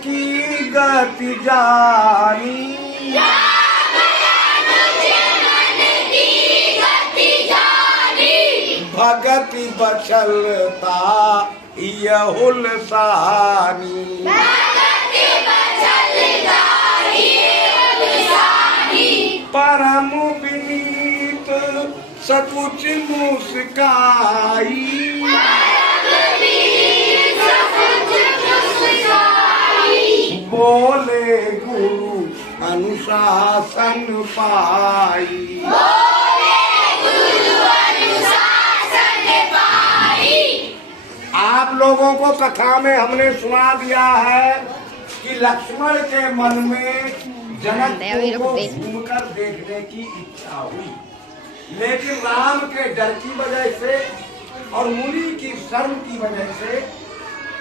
की गति जानी, भगति बचलता यहुल सानी, परम विनीत सकुच मुस्काई, बोले गुरु अनुशासन पाई। आप लोगों को कथा में हमने सुना दिया है कि लक्ष्मण के मन में जनक को घूमकर देखने की इच्छा हुई, लेकिन राम के डर की वजह से और मुनि की शर्म की वजह से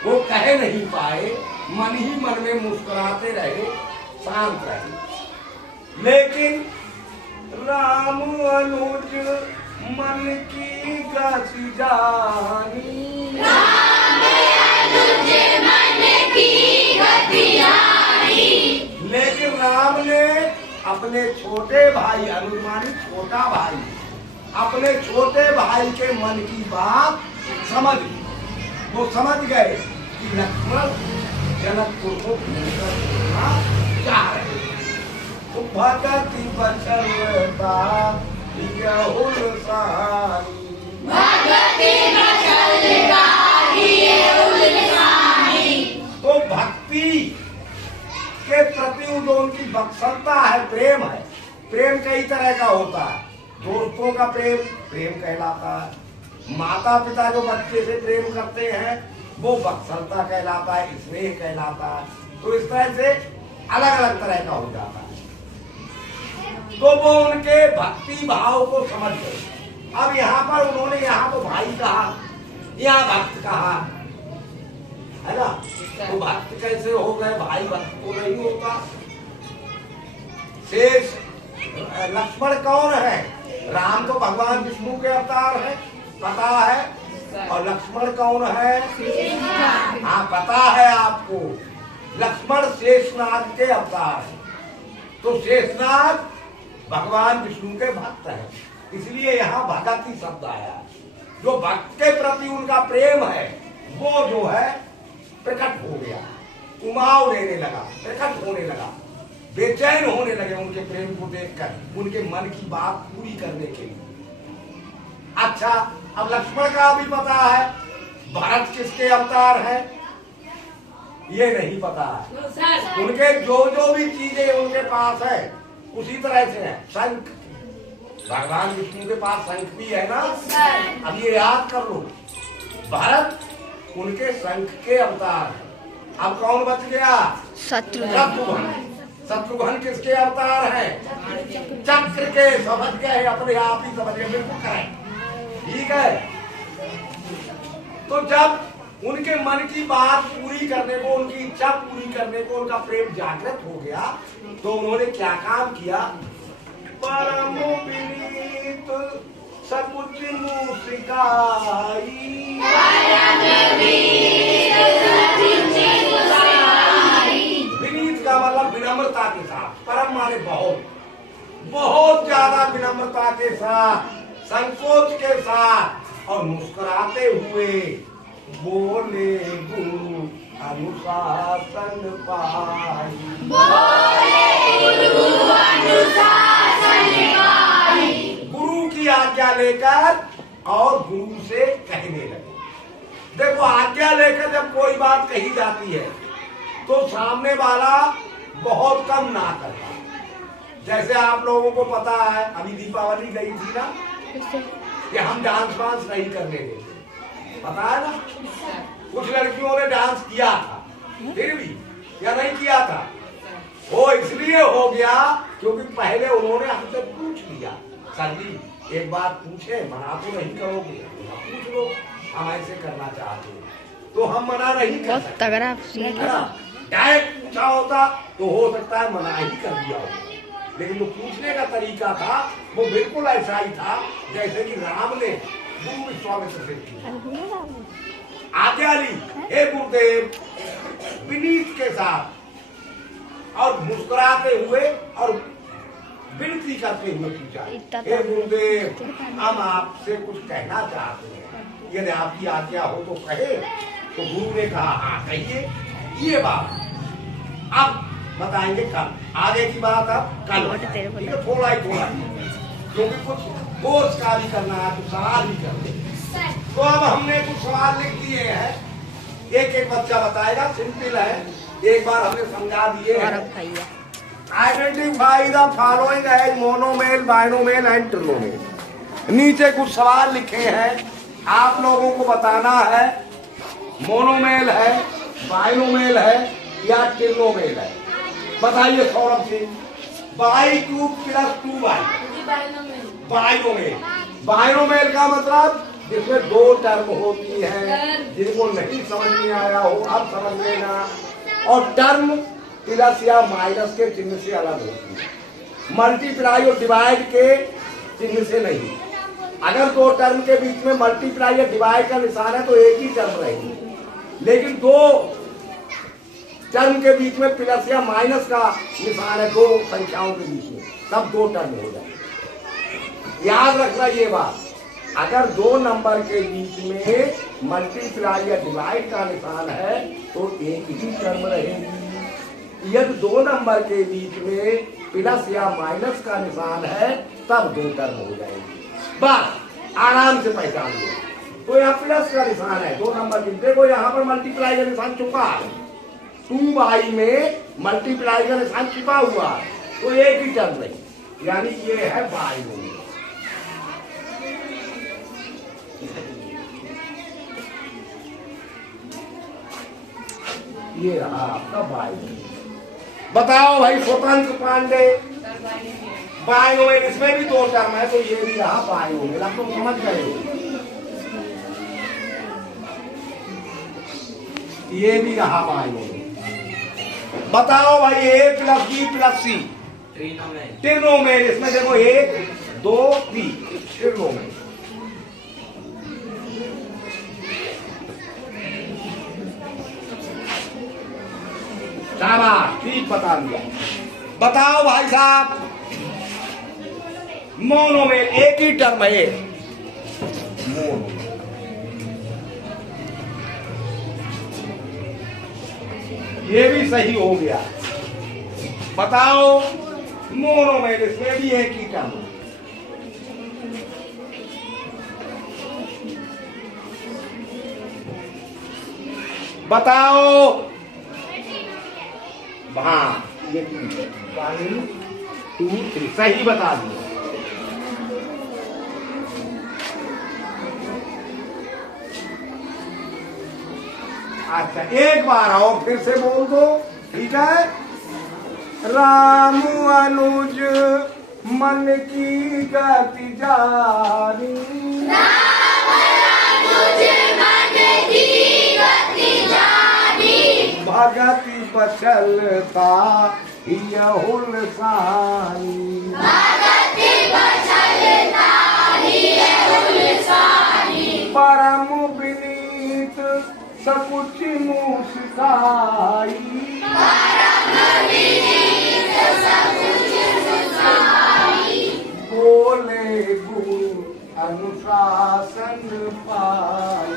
वो कह नहीं पाए, मन ही मन में मुस्कुराते रहे, शांत रहे। लेकिन राम अनुज मन की गति जानी, लेकिन राम ने अपने छोटे भाई, अनुमानित छोटा भाई, अपने छोटे भाई के मन की बात समझ ली। वो समझ गए कि लक्ष्मण जनकपुर को घूमकर चाह रहे। तो भगति बचलता यहुल सानी, तो भक्ति के प्रति जो उनकी बत्सलता है, प्रेम है। प्रेम कई तरह का होता है। दोस्तों का प्रेम प्रेम कहलाता है, माता पिता जो बच्चे से प्रेम करते हैं वो बत्सलता कहलाता है, स्नेह कहलाता है। तो इस तरह से अलग अलग तरह का हो जाता है। तो वो उनके भक्ति भाव को समझ गए। अब यहाँ पर उन्होंने यहाँ तो भाई कहा, यहाँ भक्त कहा, है ना? तो भक्त कैसे हो गए? भाई भक्त तो नहीं होता। शेष लक्ष्मण कौन है? राम तो भगवान विष्णु के अवतार है, पता है। और लक्ष्मण कौन है? हाँ, पता है आपको। लक्ष्मण शेषनाग के अवतार है। तो शेषनाग भगवान विष्णु के भक्त है, इसलिए यहाँ भगति शब्द आया। जो भक्त के प्रति उनका प्रेम है वो जो है प्रकट हो गया, उमाव लेने लगा, प्रकट होने लगा, बेचैन होने लगे उनके प्रेम को देखकर, उनके मन की बात पूरी करने के लिए। अच्छा, अब लक्ष्मण का भी पता है, भरत किसके अवतार है ये नहीं पता है। उनके जो भी चीजें उनके पास है उसी तरह से है। शंख, भगवान विष्णु के पास शंख भी है ना, अब ये याद कर लो। भरत उनके शंख के अवतार है। अब कौन बच गया? शत्रुघ्न। शत्रुघ्न किसके अवतार है? चक्र के। समझ गए, अपने आप ही समझ गए, बिल्कुल करेक्ट, ठीक है। तो जब उनके मन की बात पूरी करने को, उनकी इच्छा पूरी करने को उनका प्रेम जागृत हो गया, तो उन्होंने क्या काम किया? परम विनीत सकुच मुस्काई, विनीत का मतलब विनम्रता के साथ, परम माने बहुत, बहुत ज्यादा विनम्रता के साथ, संकोच के साथ और मुस्कुराते हुए बोले गुरु अनुशासन पाई, गुरु की आज्ञा लेकर और गुरु से कहने लगे। देखो, आज्ञा लेकर जब कोई बात कही जाती है तो सामने वाला बहुत कम ना करता। जैसे आप लोगों को पता है, अभी दीपावली गई थी ना, कि हम डांस वांस नहीं करने देते, पता है ना? कुछ लड़कियों ने डांस किया था, फिर भी या नहीं किया था? वो इसलिए हो गया क्योंकि पहले उन्होंने हमसे पूछ लिया, सर जी एक बात पूछे, मना तो नहीं करोगे? पूछ लो, हम ऐसे करना चाहते हैं, तो हम मना नहीं कर सकते। डायरेक्ट पूछा होता तो हो सकता है मना ही कर दिया होता, लेकिन जो पूछने का तरीका था वो बिल्कुल ऐसा ही था जैसे कि राम ने गुरु विश्वामित्र से आज्ञा ली, हे गुरुदेव विनीत के साथ और मुस्कुराते हुए और विनती करते हुए पूछा, हे गुरुदेव, हम आपसे कुछ कहना चाहते हैं, यदि आपकी आज्ञा हो तो कहे। तो गुरु ने कहा, हाँ कहिए। ये बात अब बताएंगे कल, आगे की बात अब कल बताएंगे, थोड़ा ही क्योंकि कुछ कोर्स का भी करना है, कुछ सवाल भी करने। तो अब हमने कुछ सवाल लिख दिए हैं, एक एक बच्चा बताएगा, सिंपल है, एक बार हमने समझा दिए हैं। Identify the following as monomial, binomial and trinomial. नीचे कुछ सवाल लिखे हैं, आप लोगों को बताना है मोनोमेल है, बाइनोमेल है या ट्रिनोमेल है। बताइए सौरभ सिंह। y³ + 2y बाइनोमेल। बाइनोमेल का मतलब जिसमें दो टर्म होती है, जिनको नहीं समझ में आया हो अब समझ लेना, और टर्म प्लस या माइनस के चिन्ह से अलग होती है, मल्टीप्लाई और डिवाइड के चिन्ह से नहीं। अगर दो टर्म के बीच में मल्टीप्लाई या डिवाइड का निशान है तो एक ही टर्म रहेगी, लेकिन दो टर्म के बीच में प्लस या माइनस का निशान है, दो संख्याओं के बीच में, तब दो टर्म हो जाए। याद रखना ये बात, अगर दो नंबर के बीच में मल्टीप्लाई या डिवाइड का निशान है तो एक ही टर्म रहेगी। यदि दो नंबर के बीच में प्लस या माइनस का निशान है तब दो टर्म हो जाएगी। बस आराम से पहचान लो। तो यहाँ प्लस का निशान है, दो नंबर की, देखो यहाँ पर मल्टीप्लाई का निशान छुपा है, 2y में मल्टीप्लाई का निशान छुपा हुआ है, तो एक ही टर्म नहीं, यानी ये है बाइनोमियल। ये रहा आपका बाइनोमियल। बताओ भाई स्वतंत्र पांडे, बाइनोमियल, इसमें भी दो टर्म है, तो ये भी रहा बाइनोमियल। आप लोग समझ गए हो, ये भी रहा बाइनोमियल। बताओ भाई A + B + C ट्रिनोमेल। इसमें देखो 1 2 3 ट्रिनोमेल। शाबाश, ठीक बता दिया। बताओ भाई साहब मोनोमेल, एक ही टर्म है मोनोमेल। ये भी सही हो गया। बताओ मोनोमेल, इसमें भी एक ही टर्म। बताओ, हाँ ये 1 2 3 सही बता दिया। अच्छा एक बार और फिर से बोल दो, ठीक है। राम अनुज मन की गति जारी, राम अनुज मन की गति जारी, भगति बचलता यहुल सानी, भगति बचलता यहुल सानी, परम विनीत सकुच मुस्काई, परम विनीत सकुच मुस्काई, बोले गुरु अनुशासन पाई,